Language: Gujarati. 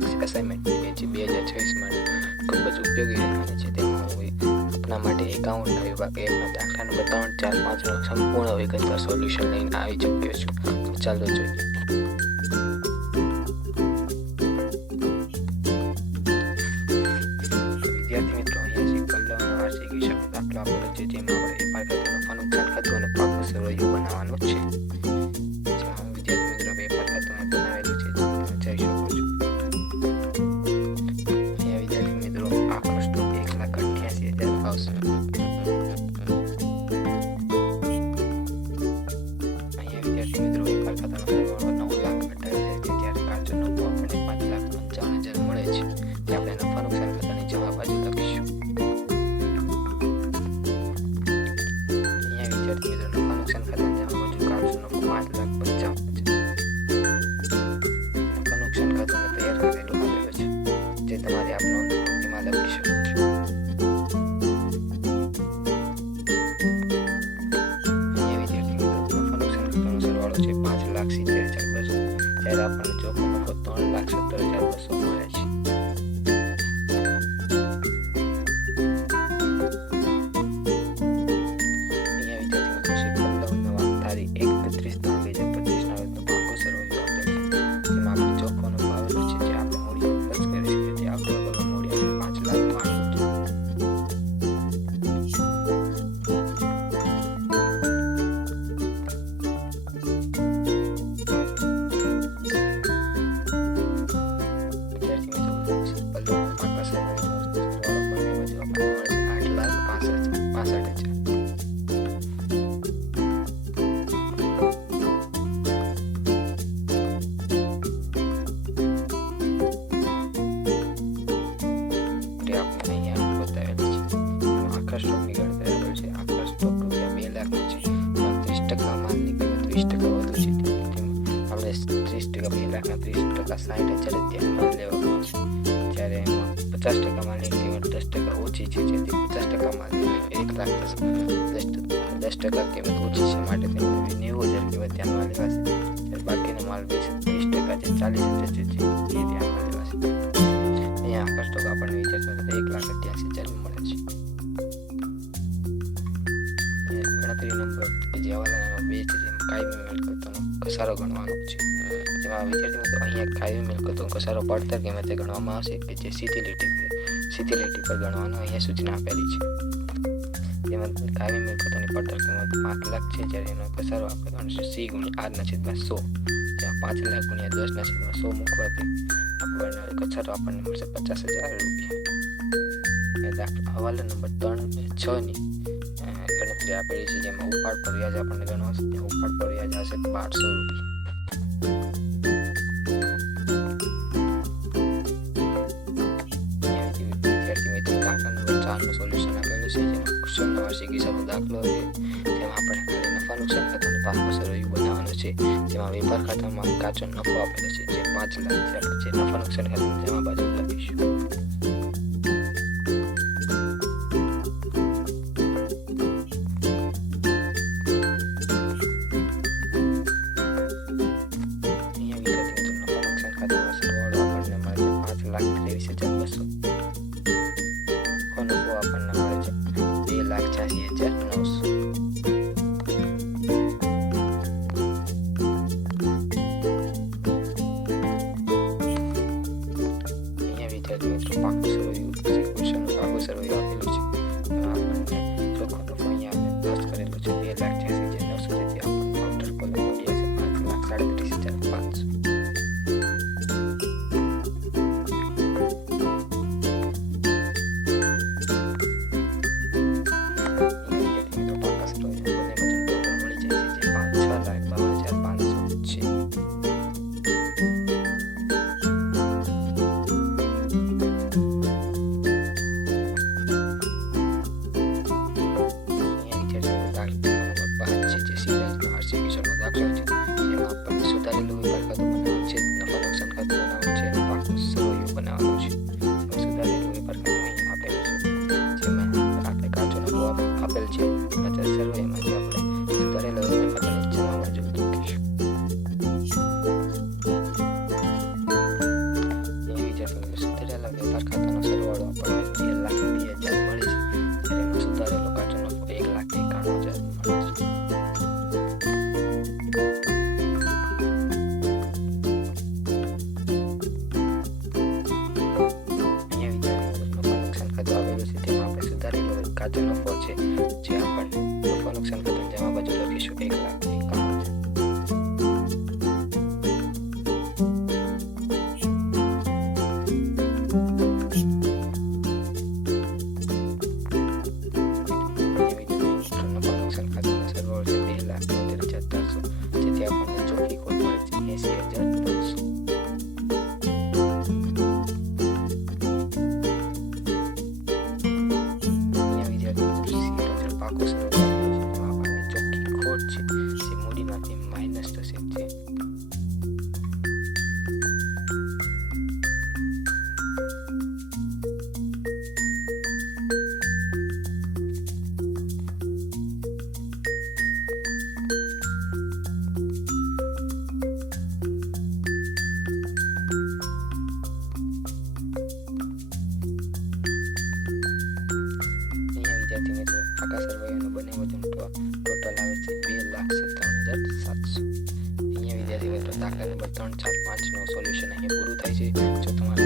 લક્ષી અસાઇનમેન્ટ કે જે 2026 માટે ખૂબ જ ઉપયોગી રહેવાની છે. તેમાં હું આપના માટે એકાઉન્ટ વિભાગ એપના દાખલા નંબર 3, 4, 5 નો સંપૂર્ણ વિગતવાર સોલ્યુશન લઈને આવી ચૂક્યો છું. તો ચાલો જોઈએ. વિદ્યાર્થી મિત્રો, અહીંયા જે કલમનો વાર્ષિક હિસાબનો દાખલો આપેલો છે, જેમાં આપણે વેપાર ખાતાનું ફા નુકસાન ખાતું અને પાકું સરવૈયું બનાવવાનું છે. જેમાં વિદ્યાર્થી મિત્રો વેપાર ખાતું મેં બનાવેલું છે, તમે જોઈ શકો છો. અહીંયા વિદ્યાર્થી મિત્રો આખો સ્ટોક 1,88,000 આવશે. અહીંયા વિદ્યાર્થી મિત્રો વેપાર ખાતાનો સરવાળો 9,58,000 છે, જ્યારે કાચો નફો આપણને 5,55,000 મળે છે. તે આપણે નફા નુકસાન ખાતાની જમા બાજુ લખીશું. અહીંયા વિદ્યાર્થી મિત્રો નફા નુકસાન ખાતાની જમા બાજુ કાચો નફો 5,55,000 છે. નફા નુકસાન ખાતું મેં તૈયાર કરેલું આપેલું છે, જે તમારે આપ નોંધ પૂર્તિમાં લખી શકો છો. અહીંયા વિદ્યાર્થી મિત્રો નફા નુકસાન ખાતાનો સરવાળો છે 5,70,200, જ્યારે આપણને ચોખ્ખો નફો 3,70,200 મળે છે. સ્ટોકની ગણતરી આપેલ છે. આખા સ્ટોક રૂપિયા 2,00,000 છે. 30% માલની કિંમત 20% વધુ છે. આપણે 30% 2,00,000 30% 60,000 ધ્યાનમાં લેવામાં આવશે. જ્યારે એમાં 50% માલની કિંમત 10% ઓછી છે, જેથી 50% માલની 1,10% કિંમત ઓછી છે, માટે તેમાં 90,000 કિંમત ધ્યાનમાં લેવાશે. જ્યારે બાકીનો માલ 20% જે 40,000 છે, તે ધ્યાનમાં લેવાશે. અહીંયા આખા સ્ટોક આપણને વિચારશે 1,88,000 મળે છે. ગણતરી નંબર જે હવાલા નંબર 2 છે, જેમાં કાયમી મિલકતોનો ઘસારો ગણવાનો છે. જેમાં વિદ્યાર્થી મિત્રો અહીંયા કાયમી મિલકતોનો ઘસારો પડતર કિંમતે ગણવામાં આવશે, કે જે સીધી લીટી પર ગણવાનો અહીંયા સૂચના આપેલી છે. જેમાં કાયમી મિલકતોની પડતર કિંમત 5,00,000 છે, જ્યારે એનો ઘસારો આપણે ગણશું C × R/100. જ્યાં 5,00,000 × 10/100 મૂકવાથી આપણને ઘસારો આપણને મળશે 50,000 રૂપિયા. હવાલા નંબર 3, 6 ની ગણતરી આપેલી છે, જેમાં ઉપાડ પર વ્યાજ આપણને ગણવાશે. ઉપાડ પર વ્યાજ હશે 1,200 રૂપિયા. વિદ્યાર્થી મિત્રો દાખલા નંબર 4 નું સોલ્યુશન આપેલું છે, જેમાં કુશળનો વાર્ષિક હિસાબનો દાખલો છે. જેમાં આપણે ખાલી નફા નુકસાન ખાતાનું પાકું સરવૈયું બનાવવાનું છે. જેમાં વેપાર ખાતામાં કાચો નફો આપેલો છે, જે 5,00,000 છે. આપણે જે નફા નુકસાન ખાતાની જમા બાજુ લખીશું. નફો આપણને મળે છે 2,86,900. અહીંયા વિદ્યાર્થી મિત્રો પાકું સરવૈયું આપેલું છે. આપણને ચોખ્ખો નફો અહીંયા આપણે પ્લસ કરેલું છે 2,86,900, જેથી આપણને કાઉન્ટર કોલમ મળી હશે 5,37,500. દાખલો છે, જેમાં આપણને સુધારેલું વેપાર ખાતું 3 4 5નું સોલ્યુશન અહીંયા પૂરું થાય છે. જો તમારે